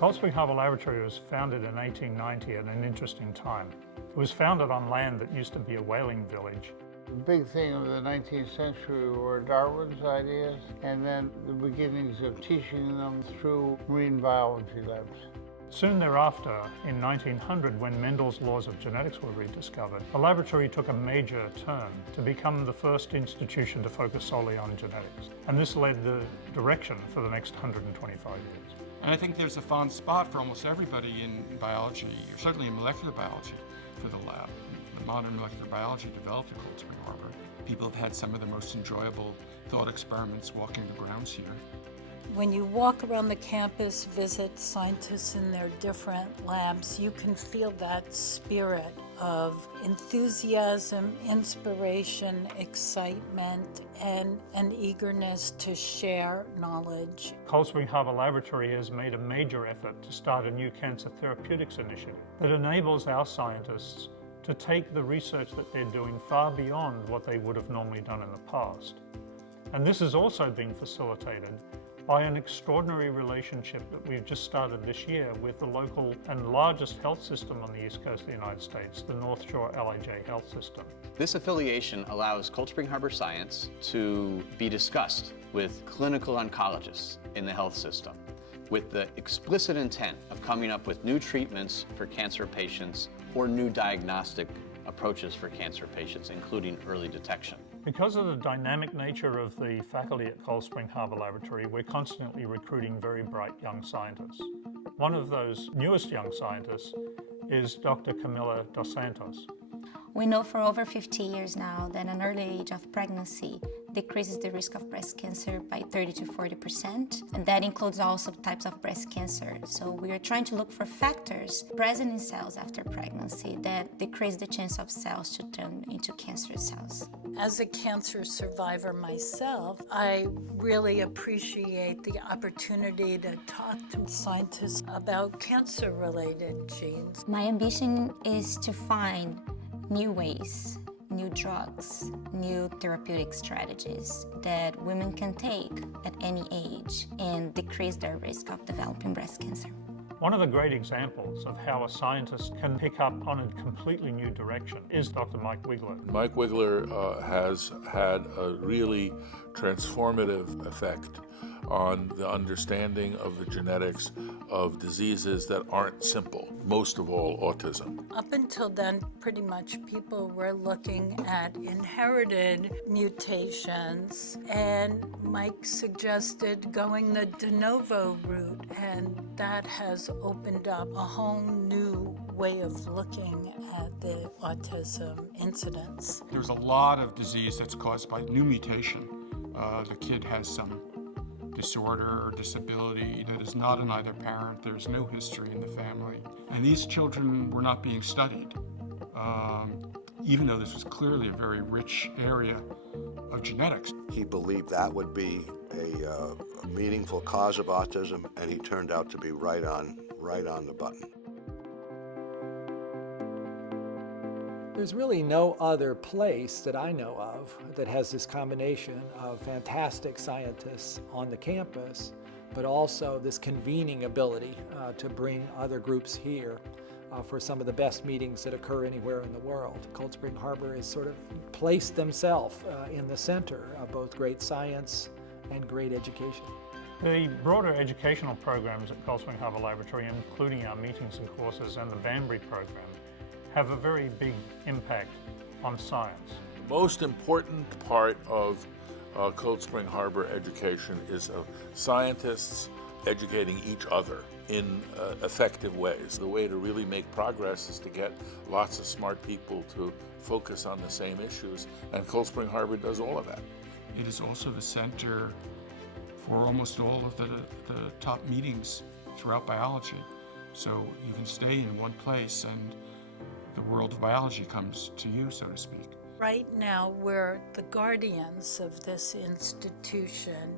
Cold Spring Harbor Laboratory was founded in 1890 at an interesting time. It was founded on land that used to be a whaling village. The big thing of the 19th century were Darwin's ideas, and then the beginnings of teaching them through marine biology labs. Soon thereafter, in 1900, when Mendel's laws of genetics were rediscovered, the laboratory took a major turn to become the first institution to focus solely on genetics. And this led the direction for the next 125 years. And I think there's a fond spot for almost everybody in biology, certainly in molecular biology, for the lab. The modern molecular biology developed at Cold Spring Harbor. People have had some of the most enjoyable thought experiments walking the grounds here. When you walk around the campus, visit scientists in their different labs, you can feel that spirit of enthusiasm, inspiration, excitement, and an eagerness to share knowledge. Cold Spring Harbor Laboratory has made a major effort to start a new cancer therapeutics initiative that enables our scientists to take the research that they're doing far beyond what they would have normally done in the past. And this has also been facilitated by an extraordinary relationship that we've just started this year with the local and largest health system on the east coast of the United States, the North Shore LIJ Health System. This affiliation allows Cold Spring Harbor science to be discussed with clinical oncologists in the health system with the explicit intent of coming up with new treatments for cancer patients or new diagnostic approaches for cancer patients, including early detection. Because of the dynamic nature of the faculty at Cold Spring Harbor Laboratory, we're constantly recruiting very bright young scientists. One of those newest young scientists is Dr. Camila dos Santos. We know for over 50 years now that an early age of pregnancy decreases the risk of breast cancer by 30 to 40%, and that includes all subtypes of breast cancer. So we are trying to look for factors present in cells after pregnancy that decrease the chance of cells to turn into cancer cells. As a cancer survivor myself, I really appreciate the opportunity to talk to scientists about cancer-related genes. My ambition is to find new ways, new drugs, new therapeutic strategies that women can take at any age and decrease their risk of developing breast cancer. One of the great examples of how a scientist can pick up on a completely new direction is Dr. Mike Wigler. Mike Wigler has had a really transformative effect on the understanding of the genetics of diseases that aren't simple, most of all autism. Up until then, pretty much people were looking at inherited mutations, and Mike suggested going the de novo route, and that has opened up a whole new way of looking at the autism incidence. There's a lot of disease that's caused by new mutation. The kid has some disorder or disability that is not in either parent. There's no history in the family. And these children were not being studied, even though this was clearly a very rich area of genetics. He believed that would be a meaningful cause of autism, and he turned out to be right on the button. There's really no other place that I know of that has this combination of fantastic scientists on the campus, but also this convening ability to bring other groups here for some of the best meetings that occur anywhere in the world. Cold Spring Harbor has sort of placed themselves in the center of both great science and great education. The broader educational programs at Cold Spring Harbor Laboratory, including our meetings and courses and the Banbury program, have a very big impact on science. The most important part of Cold Spring Harbor education is of scientists educating each other in effective ways. The way to really make progress is to get lots of smart people to focus on the same issues, and Cold Spring Harbor does all of that. It is also the center for almost all of the top meetings throughout biology. So you can stay in one place and the world of biology comes to you, so to speak. Right now, we're the guardians of this institution,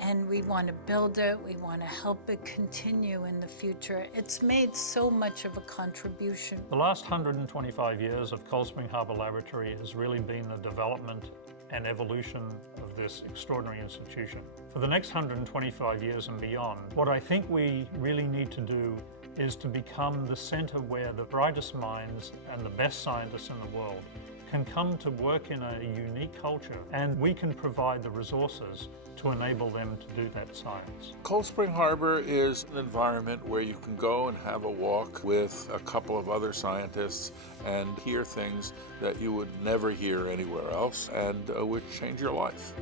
and we want to build it, we want to help it continue in the future. It's made so much of a contribution. The last 125 years of Cold Spring Harbor Laboratory has really been the development and evolution of this extraordinary institution. For the next 125 years and beyond, what I think we really need to do is to become the center where the brightest minds and the best scientists in the world can come to work in a unique culture, and we can provide the resources to enable them to do that science. Cold Spring Harbor is an environment where you can go and have a walk with a couple of other scientists and hear things that you would never hear anywhere else and would change your life.